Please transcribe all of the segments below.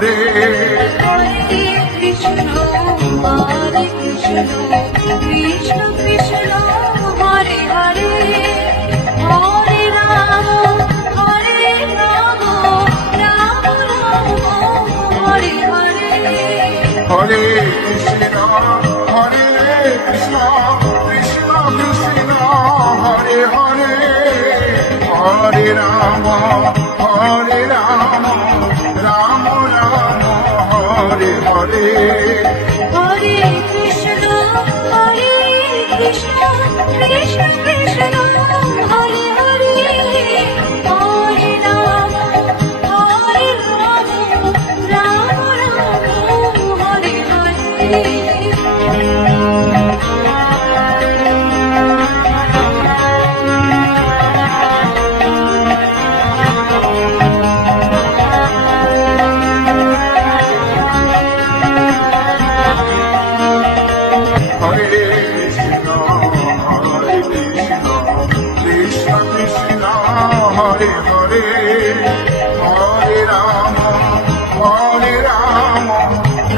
Hare Krishna Krishna Krishna Hare Hare Hare Ram Ram Ram Hare Hare Hare Krishna Krishna Krishna Hare Hare Hare Ram Ram Ram Hare Hare Hare Krishna Krishna Krishna Hare Hare Hare Ram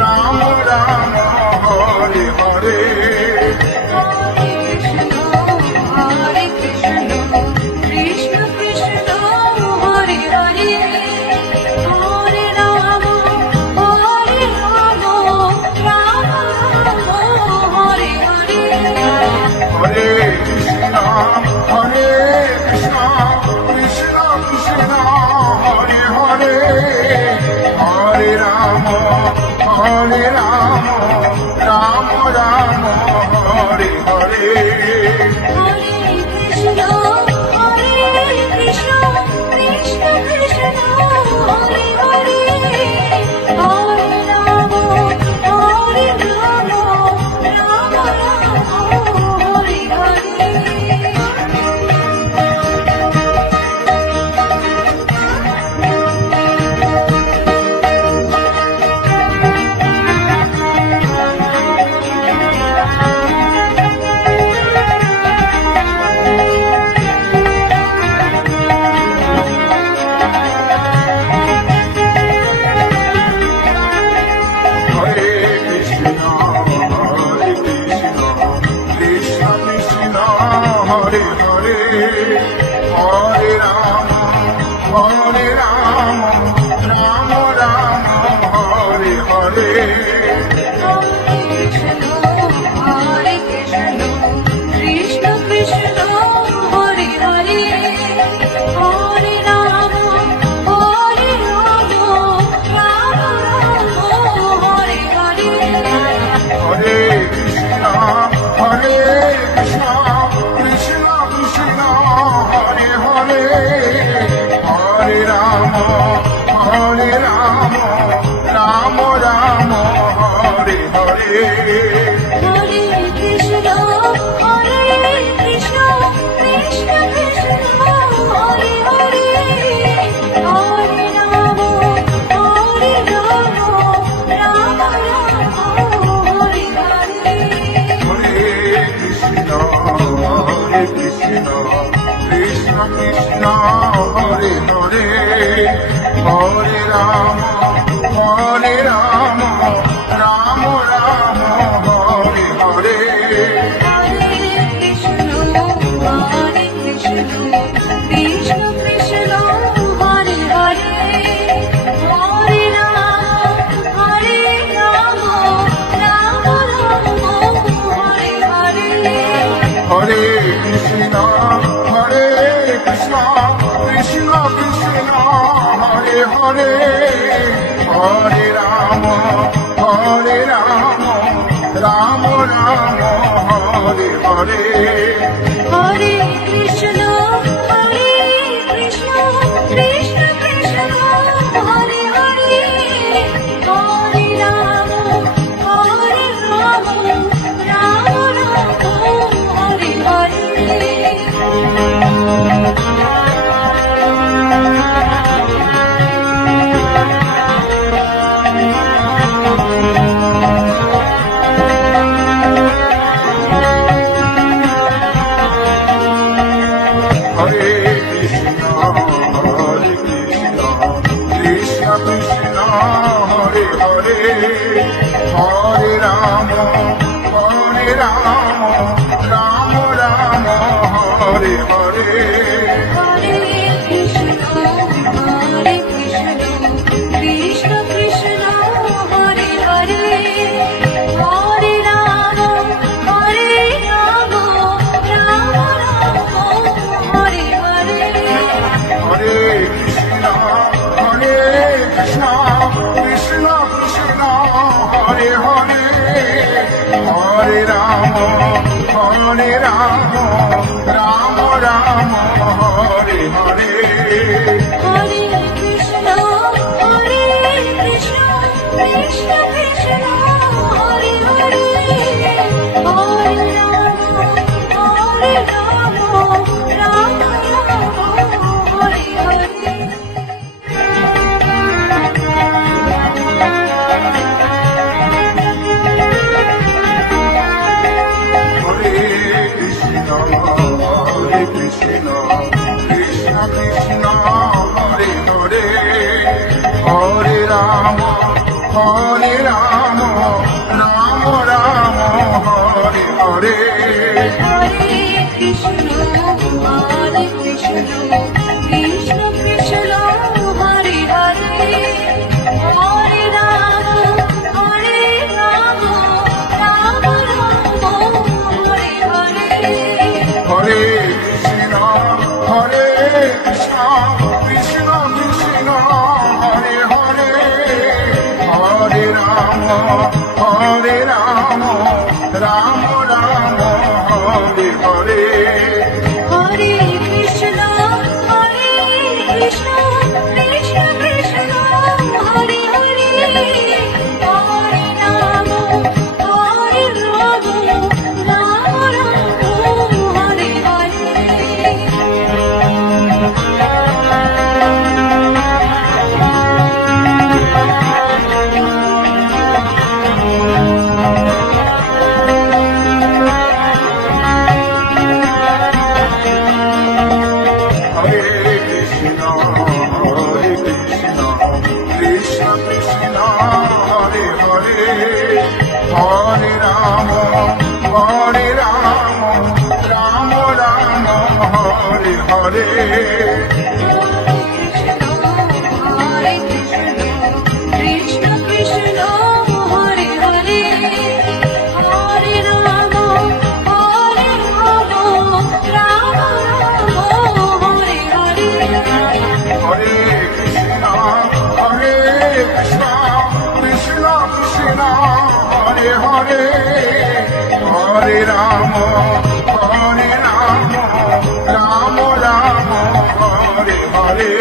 Ram Ram Hare Hare Hare Krishna Krishna Krishna Hare Hare Hare Ram Ram Ram Hare Hare Hare Krishna Krishna Krishna Hare Hare Hare Ram Ram Ram Hare Hare Hare Krishna Krishna Krishna Krishna Hare Hare Hare Ram Ram Ram Hare Hare Hare Krishna Krishna Krishna Hare Hare Hare Ram Ram Hare Hare Hare Krishna Krishna Krishna Hare Hare Hare Ram Ram Ram Hare Hare Hare Krishna Krishna Krishna Hare Hare Hare Ram Ram Ram Hare Hare Hare Krishna Krishna Krishna Hare Hare Hare Ram Ram Ram Hare Hare Hare Krishna Krishna Krishna Hare Hare Hare Ram Ram Ram Hare Hare Hare Krishna Krishna Krishna Hare Hare Hare Ram Ram Ram Hare Hare Hare Krishna Krishna Krishna Hare Hare Hare Ram Ram Ram Hare Hare Hare Krishna Krishna Krishna Hare Hare Hare Ram Ram Hare Hare Hare Krishna Krishna Krishna Hare Hare Hare Ram Ram Ram Hare Hare Hare Krishna Ram Hare Ram Ram Ram Hare Hare Hare Krishna Krishna Krishna Hare Hare Hare Ram Ram Ram Hare Hare Hare Krishna Krishna Krishna Hare Hare Hare Ram Ram Ram Hare Hare Hare Krishna Krishna Krishna Hare Hare Hare Ram Ram Ram Hare Hare Hare Krishna Krishna Krishna Hare Hare Hare Ram Ram Ram Hare Hare Hare Krishna Krishna Krishna Hare Hare Hare Ram Ram Hare Hare Hare Krishna Krishna Krishna Hare Hare Hare Ram Ram Ram Hare Hare Hare Krishna Krishna Krishna Hare Hare Hare Ram Ram Hare Hare Krishna Krishna Krishna Hare Hare Hare Ram Ram Ram Hare Hare Hare Krishna Krishna Hare Hare Hare Ram Ram Hare Hare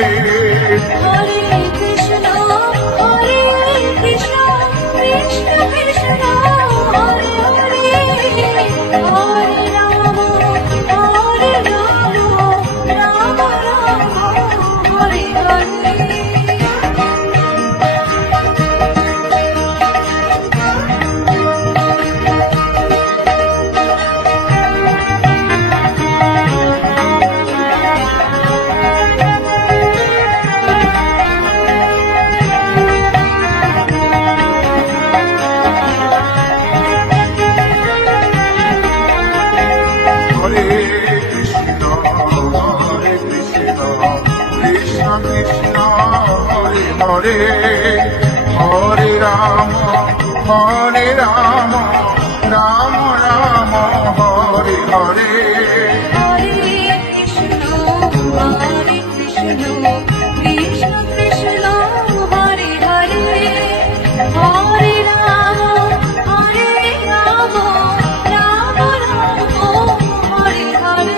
Hare Krishna Krishna Krishna Hare Hare Hare Ram Ram Ram Hare Hare Hare Krishna Krishna Krishna Hare Hare Hare Ram Ram Hare Hare Hare Krishna Krishna Krishna Hare Hare Hare Ram Ram Ram Hare Hare Hare Krishna Krishna Krishna Hare Hare Hare Ram Ram Hare Hare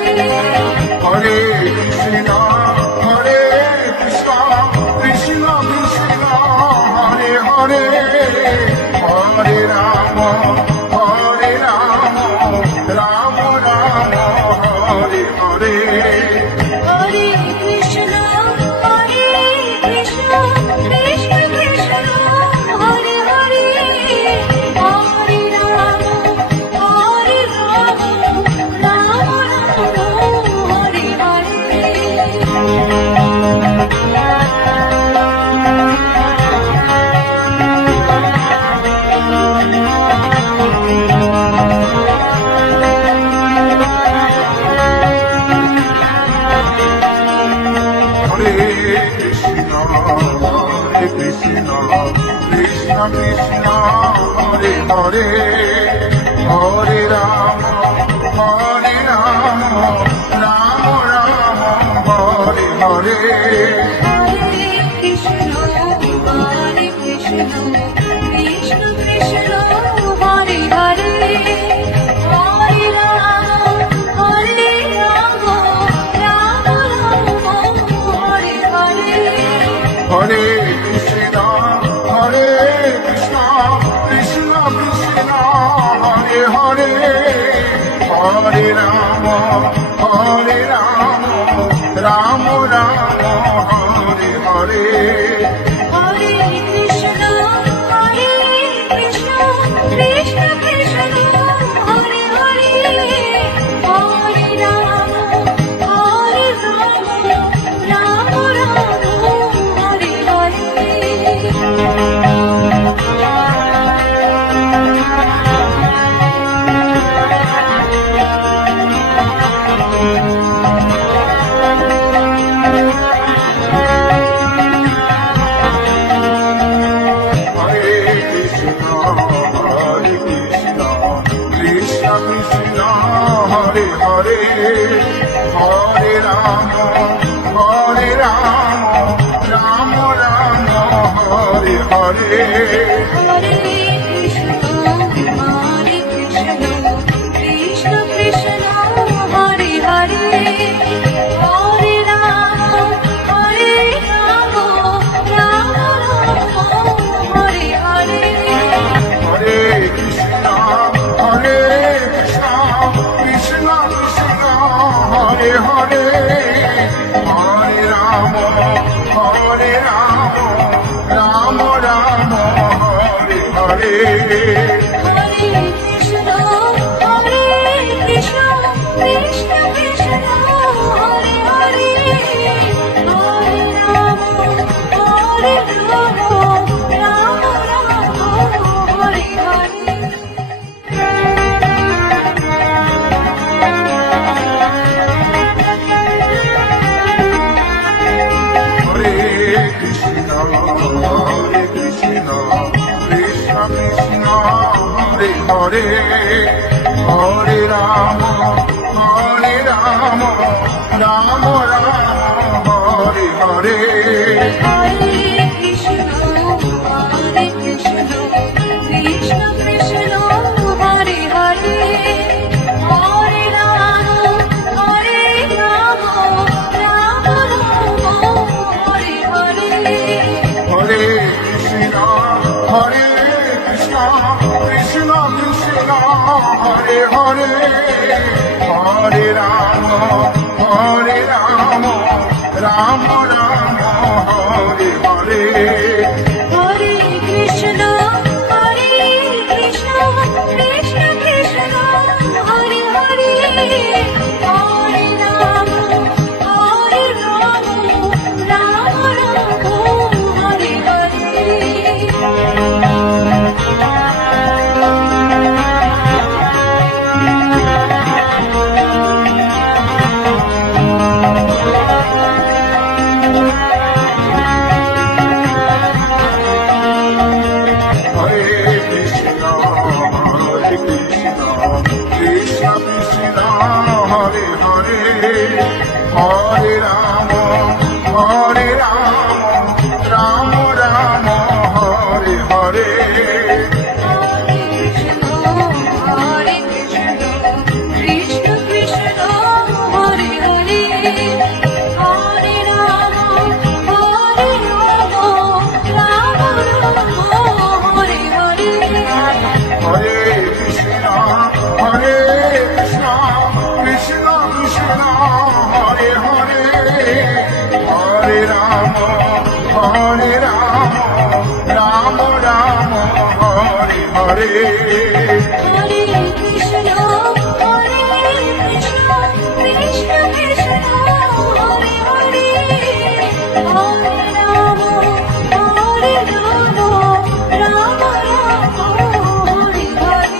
Hare Krishna Krishna Krishna Hare Hare Hare Ram Ram Ram Hare Hare Hare Krishna Krishna Krishna Hare Hare Hare Ram Ram Hare Hare Krishna Krishna Krishna Hare Hare Hare Ram Ram Ram Hare Hare Hare Krishna, Hare Krishna, Krishna Krishna, Hare Hare, Hare Rama, Hare Rama, Rama Rama, Hare Hare. Hare Krishna Krishna Krishna Krishna Hare Hare Hare Ram Ram Ram Hare Hare Hare Krishna, Hare Krishna, Krishna Krishna, Hare Hare, Hare Rama, Hare Rama, Rama Rama, Hare Hare. Hare Krishna Krishna Krishna Hare Hare Hare Ram Ram Ram Hare Hare Hare Krishna, Hare Krishna, Krishna Krishna, Hare Hare, Hare Rama, Hare Rama, Rama Rama, Hare Hare. Hare Krishna Krishna Krishna Hare Hare Hare Ram Ram Ram Hare Hare Hare Krishna, Hare Krishna, Krishna Krishna, Hare Hare, Hare Rama, Hare Rama, Rama Rama, Hare Hare Krishna Krishna Krishna Hare Hare Hare Ram Ram Ram Hare Hare Hare Krishna, Hare Krishna, Krishna Krishna, Hare Hare, Hare Rama, Hare Rama, Rama Rama, Hare Hare. Hare Krishna Krishna Krishna Krishna Hare Hare Hare Ram Ram Ram Hare Hare Hare Krishna, Hare Krishna, Krishna Krishna, Hare Hare, Hare Rama, Hare Rama, Rama Rama, Hare Hare Krishna Krishna Krishna Krishna Hare Hare Hare Ram Ram Ram Hare Hare Krishna, Hare Krishna, Krishna Krishna, Hare Hare, Hare Rama, Hare Rama, Rama Rama, Hare Hare. Hare Krishna Krishna Krishna Krishna Hare Hare Hare Ram Ram Ram Hare Hare Hare Krishna, Hare Krishna, Krishna Krishna, Hare Hare, Hare Rama, Hare Rama, Rama Rama, Hare Hare.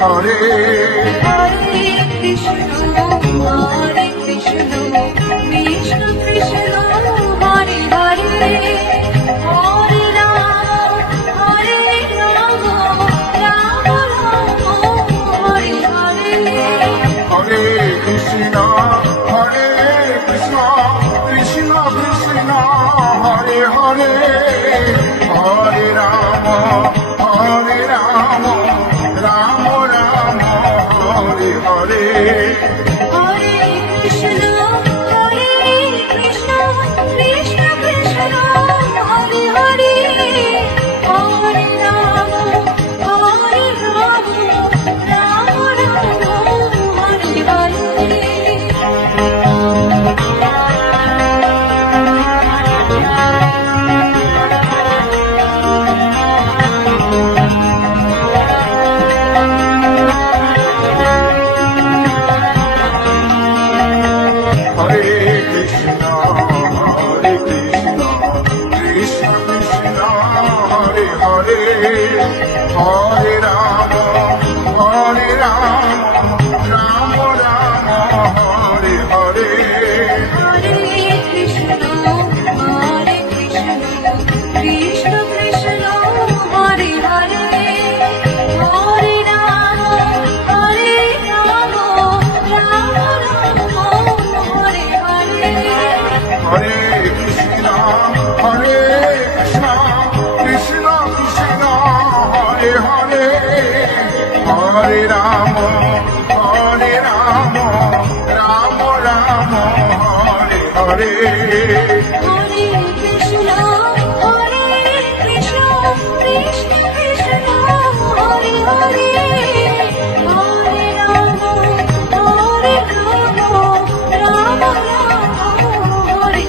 Hare Hare Krishna Krishna Krishna Hare Hare Hare Ram Ram Ram Hare Hare Hare Krishna Krishna Krishna Hare Hare Hare Ram Ram Ram Hare Hare Hare Krishna Krishna Krishna Hare Hare Hare Ram Ram Ram Hare Hare Hare Krishna Krishna Krishna Hare Hare Hare Ram Ram Ram Hare Hare Hare Krishna Krishna Krishna Hare Hare Hare Ram Ram Ram Hare Hare Hare Krishna Krishna Krishna Krishna Hare Hare Hare Ram Ram Ram Hare Hare Hare Krishna Krishna Krishna Hare Hare Hare Ram Ram Ram Hare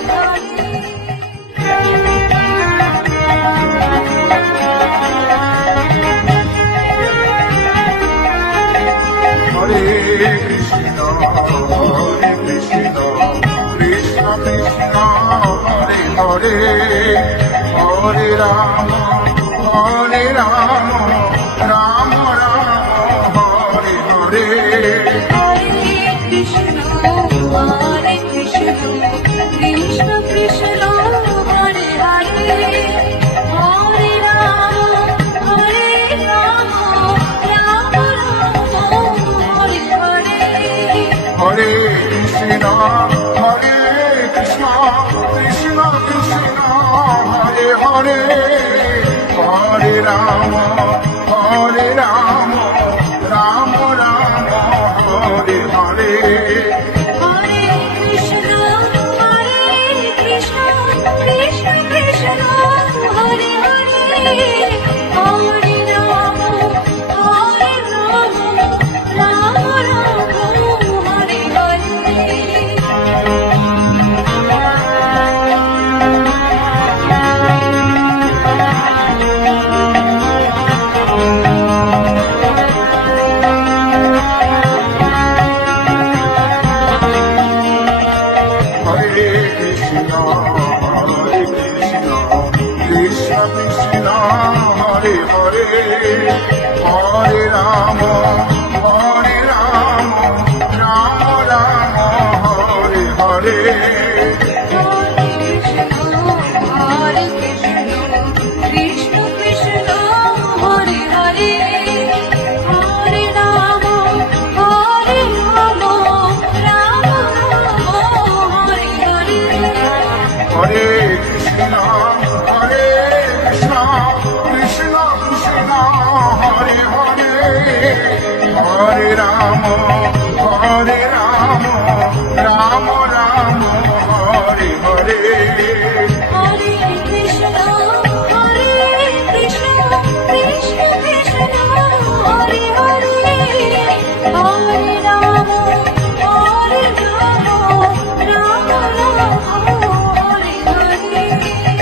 Hare Krishna Krishna Krishna Krishna Hare Hare Hare Ram Ram Ram Hare Hare Hare Krishna Krishna Krishna Hare Hare Hare Ram Ram Ram Hare Hare Hare Krishna Krishna Krishna Krishna Hare Hare Hare Ram